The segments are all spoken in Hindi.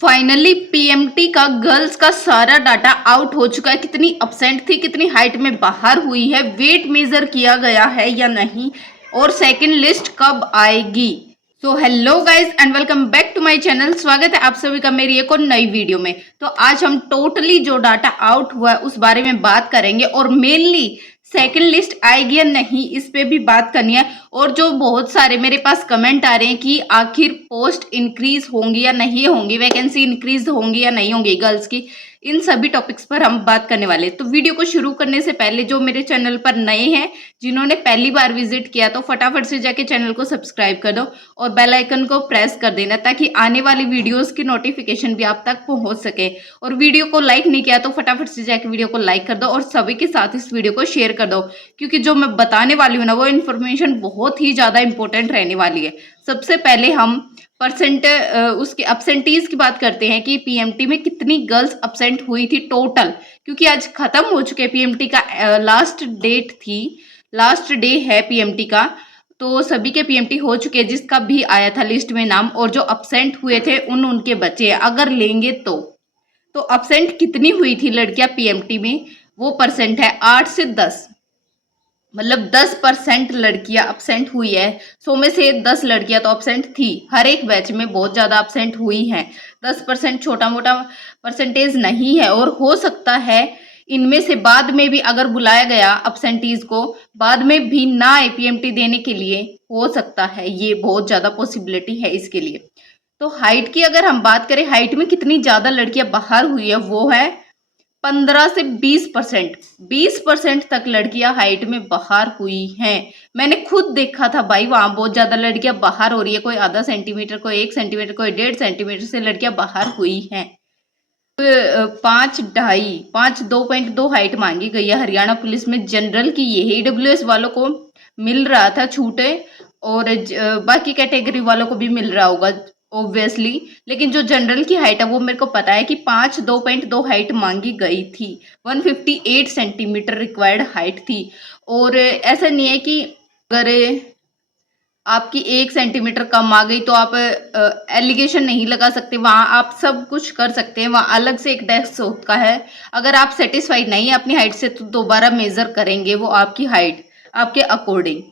फाइनली पीएमटी का गर्ल्स का सारा डाटा आउट हो चुका है। कितनी अपसेंट थी, कितनी हाइट में बाहर हुई है, वेट मेजर किया गया है या नहीं, और सेकंड लिस्ट कब आएगी। So hello guys and welcome back to my channel. स्वागत है आप सभी का मेरी एक और नई वीडियो में। तो आज हम टोटली जो डाटा आउट हुआ है उस बारे में बात करेंगे और मेनली सेकंड लिस्ट आएगी या नहीं इस पे भी बात करनी है। और जो बहुत सारे मेरे पास कमेंट आ रहे हैं कि आखिर पोस्ट इंक्रीज होंगी या नहीं होंगी, वैकेंसी इंक्रीज होंगी या नहीं होंगी गर्ल्स की, इन सभी टॉपिक्स पर हम बात करने वाले हैं। तो वीडियो को शुरू करने से पहले जो मेरे चैनल पर नए हैं, जिन्होंने पहली बार विजिट किया, तो फटाफट से जाके चैनल को सब्सक्राइब कर दो और बेल आइकन को प्रेस कर देना ताकि आने वाली वीडियोस की नोटिफिकेशन भी आप तक पहुंच सके। और वीडियो को लाइक नहीं किया तो फटाफट से जाके वीडियो को लाइक कर दो और सभी के साथ इस वीडियो को शेयर कर दो, क्योंकि जो मैं बताने वाली हूँ ना वो इन्फॉर्मेशन बहुत ही ज़्यादा इंपॉर्टेंट रहने वाली है। सबसे पहले हम उसके अपसेंटीज की बात करते हैं कि पीएमटी में कितनी गर्ल्स अपसेंट हुई थी टोटल, क्योंकि आज खत्म हो चुके पीएमटी का लास्ट डेट थी, लास्ट डे है पीएमटी का। तो सभी के पीएमटी हो चुके हैं जिसका भी आया था लिस्ट में नाम, और जो अपसेंट हुए थे उनके बच्चे अगर लेंगे तो अपसेंट कितनी हुई थी लड़कियां पीएमटी में, वो परसेंट है 8 से 10। मतलब 10% लड़कियां अपसेंट हुई है। 100 में से 10 लड़कियां तो अपसेंट थी। हर एक बैच में बहुत ज़्यादा अपसेंट हुई हैं। 10% छोटा मोटा परसेंटेज नहीं है, और हो सकता है इनमें से बाद में भी अगर बुलाया गया अपसेंटीज को, बाद में भी ना आए पीएमटी देने के लिए, हो सकता है, ये बहुत ज़्यादा पॉसिबिलिटी है इसके लिए। तो हाइट की अगर हम बात करें, हाइट में कितनी ज़्यादा लड़कियां बाहर हुई है, वो है 15 से 20%। 20% तक लड़कियां हाइट में बाहर हुई हैं। मैंने खुद देखा था भाई, वहां बहुत ज्यादा लड़कियां बाहर हो रही है। कोई आधा सेंटीमीटर, कोई 1 सेंटीमीटर, कोई 1.5 सेंटीमीटर से लड़कियां बाहर हुई हैं। 5.2 हाइट मांगी गई है हरियाणा पुलिस में जनरल की। ये ईडब्ल्यूएस वालों को मिल रहा था छूटे, और बाकी कैटेगरी वालों को भी मिल रहा होगा ऑब्वियसली, लेकिन जो जनरल की हाइट है वो मेरे को पता है कि 5.2 हाइट मांगी गई थी। 158 सेंटीमीटर रिक्वायर्ड हाइट थी। और ऐसा नहीं है कि अगर आपकी 1 सेंटीमीटर कम आ गई तो आप एलिगेशन नहीं लगा सकते। वहाँ आप सब कुछ कर सकते हैं, वहाँ अलग से एक डेस्क होता है। अगर आप सेटिस्फाइड नहीं है अपनी हाइट से तो दोबारा मेजर करेंगे वो आपकी हाइट आपके अकॉर्डिंग।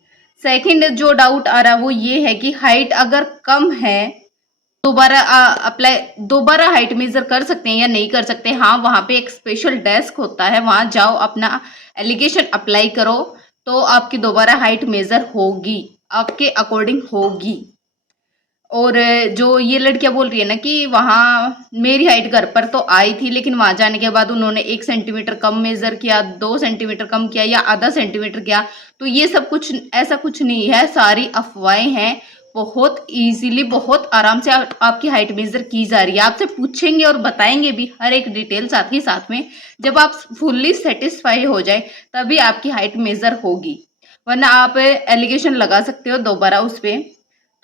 सेकंड जो डाउट आ रहा है वो ये है कि हाइट अगर कम है दोबारा हाइट मेजर कर सकते हैं या नहीं कर सकते। हाँ, वहाँ पे एक स्पेशल डेस्क होता है, वहाँ जाओ अपना एलिगेशन अप्लाई करो तो आपकी दोबारा हाइट मेजर होगी, आपके अकॉर्डिंग होगी। और जो ये लड़कियां बोल रही है ना कि वहाँ मेरी हाइट घर पर तो आई थी, लेकिन वहां जाने के बाद उन्होंने 1 सेंटीमीटर कम मेजर किया, 2 सेंटीमीटर कम किया या आधा सेंटीमीटर किया, तो ये सब कुछ ऐसा कुछ नहीं है, सारी अफवाहें हैं। बहुत इजीली, बहुत आराम से आपकी हाइट मेजर की जा रही है। आपसे पूछेंगे और बताएंगे भी हर एक डिटेल साथ ही साथ में। जब आप फुल्ली सेटिस्फाई हो जाए तभी आपकी हाइट मेजर होगी, वरना आप एलिगेशन लगा सकते हो दोबारा उस पर।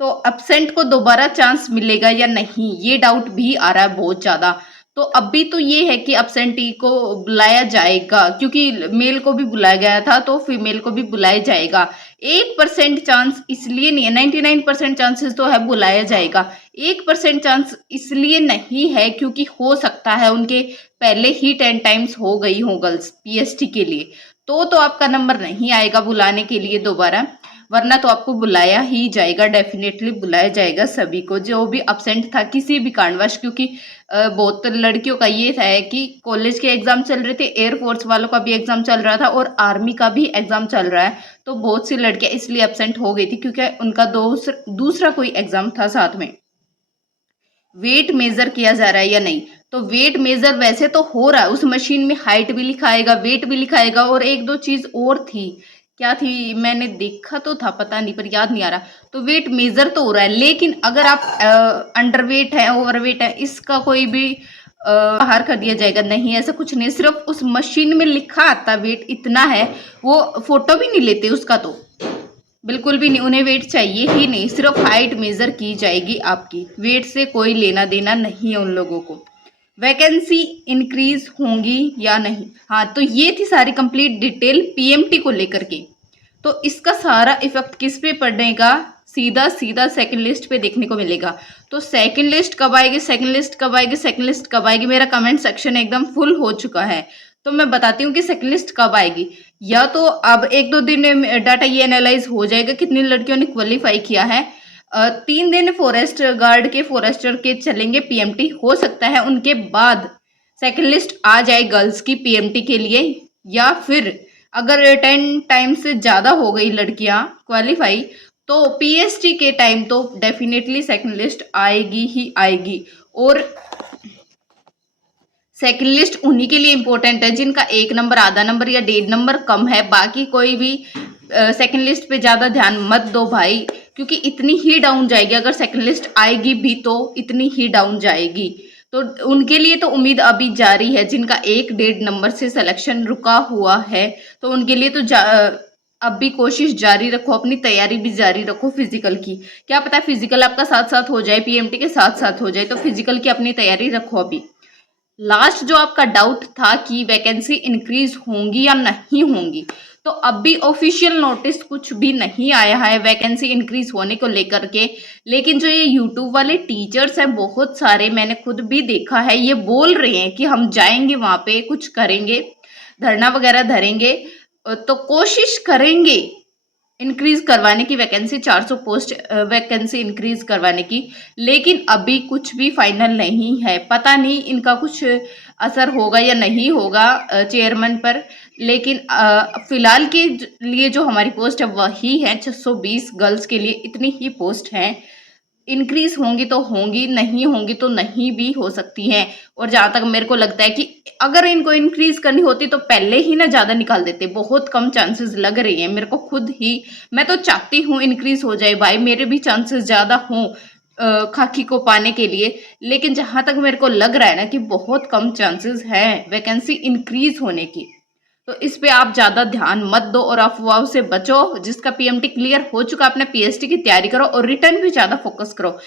तो एब्सेंट को दोबारा चांस मिलेगा या नहीं, ये डाउट भी आ रहा है बहुत ज़्यादा। तो अभी तो ये है कि एब्सेंटी को बुलाया जाएगा, क्योंकि मेल को भी बुलाया गया था तो फीमेल को भी बुलाया जाएगा। 1% चांस इसलिए नहीं है, 99% चांसेस तो है बुलाया जाएगा। 1% चांस इसलिए नहीं है क्योंकि हो सकता है उनके पहले ही 10 टाइम्स हो गई हो गर्ल्स पीएसटी के लिए, तो आपका नंबर नहीं आएगा बुलाने के लिए दोबारा, वरना तो आपको बुलाया ही जाएगा, डेफिनेटली बुलाया जाएगा सभी को जो भी अपसेंट था किसी भी कारणवश। क्योंकि बहुत लड़कियों का ये था कि कॉलेज के एग्जाम चल रहे थे, एयरफोर्स वालों का भी एग्जाम चल रहा था और आर्मी का भी एग्जाम चल रहा है, तो बहुत सी लड़कियां इसलिए अपसेंट हो गई थी क्योंकि उनका दूसरा कोई एग्जाम था साथ में। वेट मेजर किया जा रहा है या नहीं, तो वेट मेजर वैसे तो हो रहा है, उस मशीन में हाइट भी लिखाएगा, वेट भी लिखाएगा, और एक दो चीज और थी, क्या थी मैंने देखा तो था, पता नहीं पर याद नहीं आ रहा। तो वेट मेजर तो हो रहा है, लेकिन अगर आप अंडरवेट है, ओवरवेट है, इसका कोई भी बाहर कर दिया जाएगा नहीं, ऐसा कुछ नहीं। सिर्फ उस मशीन में लिखा आता वेट इतना है, वो फोटो भी नहीं लेते उसका, तो बिल्कुल भी नहीं, उन्हें वेट चाहिए ही नहीं, सिर्फ हाइट मेजर की जाएगी आपकी, वेट से कोई लेना देना नहीं है उन लोगों को। वैकेंसी इंक्रीज होंगी या नहीं, हाँ, तो ये थी सारी कंप्लीट डिटेल पीएमटी को लेकर के। तो इसका सारा इफेक्ट किस पे पड़ेगा, सीधा सीधा सेकंड लिस्ट पे देखने को मिलेगा। तो सेकंड लिस्ट कब आएगी, सेकंड लिस्ट कब आएगी, सेकंड लिस्ट कब आएगी, मेरा कमेंट सेक्शन एकदम फुल हो चुका है। तो मैं बताती हूँ कि सेकंड लिस्ट कब आएगी। या तो अब 1-2 दिन में डाटा ये एनालाइज हो जाएगा कितनी लड़कियों ने क्वालिफाई किया है। 3 दिन फॉरेस्ट गार्ड के, फॉरेस्टर के चलेंगे पीएमटी, हो सकता है उनके बाद सेकंड लिस्ट आ जाए गर्ल्स की पीएमटी के लिए। या फिर अगर 10 टाइम से ज़्यादा हो गई लड़कियां क्वालिफाई तो पीएसटी के टाइम तो डेफिनेटली सेकंड लिस्ट आएगी ही आएगी। और सेकंड लिस्ट उन्हीं के लिए इम्पोर्टेंट है जिनका 1 नंबर, आधा नंबर या 1.5 नंबर कम है। बाकी कोई भी सेकंड लिस्ट पे ज़्यादा ध्यान मत दो भाई, क्योंकि इतनी ही डाउन जाएगी। अगर सेकंड लिस्ट आएगी भी तो इतनी ही डाउन जाएगी। तो उनके लिए तो उम्मीद अभी जारी है, जिनका 1-1.5 नंबर से सिलेक्शन रुका हुआ है। तो उनके लिए तो अब भी कोशिश जारी रखो, अपनी तैयारी भी जारी रखो फिजिकल की। क्या पता फिजिकल आपका साथ साथ हो जाए, पीएमटी के साथ साथ हो जाए, तो फिजिकल की अपनी तैयारी रखो अभी। लास्ट जो आपका डाउट था कि वैकेंसी इंक्रीज होंगी या नहीं होंगी, तो अभी ऑफिशियल नोटिस कुछ भी नहीं आया है वैकेंसी इंक्रीज होने को लेकर के। लेकिन जो ये यूट्यूब वाले टीचर्स हैं बहुत सारे, मैंने खुद भी देखा है, ये बोल रहे हैं कि हम जाएंगे वहाँ पे, कुछ करेंगे, धरना वगैरह धरेंगे, तो कोशिश करेंगे इंक्रीज करवाने की वैकेंसी, 400 पोस्ट वैकेंसी इंक्रीज करवाने की। लेकिन अभी कुछ भी फाइनल नहीं है, पता नहीं इनका कुछ असर होगा या नहीं होगा चेयरमैन पर। लेकिन फिलहाल के लिए जो हमारी पोस्ट है वही है 620 गर्ल्स के लिए, इतनी ही पोस्ट हैं। इंक्रीज होंगी तो होंगी, नहीं होंगी तो नहीं भी हो सकती हैं। और जहाँ तक मेरे को लगता है कि अगर इनको इंक्रीज करनी होती तो पहले ही ना ज़्यादा निकाल देते, बहुत कम चांसेस लग रही हैं मेरे को खुद ही। मैं तो चाहती हूँ इंक्रीज हो जाए भाई, मेरे भी चांसेस ज़्यादा हों खाकी को पाने के लिए। लेकिन जहाँ तक मेरे को लग रहा है ना कि बहुत कम चांसेस हैं वैकेंसी इंक्रीज होने की। तो इस पे आप ज़्यादा ध्यान मत दो और अफवाहों से बचो। जिसका पीएमटी क्लियर हो चुका अपने पीएसटी की तैयारी करो और रिटर्न भी ज़्यादा फोकस करो।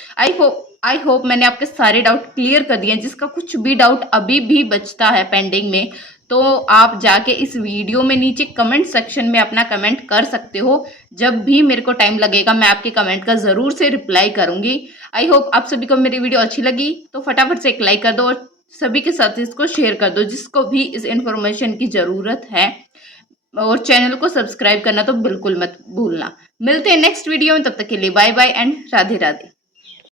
आई होप मैंने आपके सारे डाउट क्लियर कर दिए। जिसका कुछ भी डाउट अभी भी बचता है पेंडिंग में, तो आप जाके इस वीडियो में नीचे कमेंट सेक्शन में अपना कमेंट कर सकते हो। जब भी मेरे को टाइम लगेगा मैं आपके कमेंट का ज़रूर से रिप्लाई करूँगी। आई होप आप सभी को मेरी वीडियो अच्छी लगी, तो फटाफट से एक लाइक कर दो और सभी के साथ इसको शेयर कर दो जिसको भी इस इन्फॉर्मेशन की ज़रूरत है। और चैनल को सब्सक्राइब करना तो बिल्कुल मत भूलना। मिलते हैं नेक्स्ट वीडियो में, तब तक के लिए bye bye and Radhe Radhe.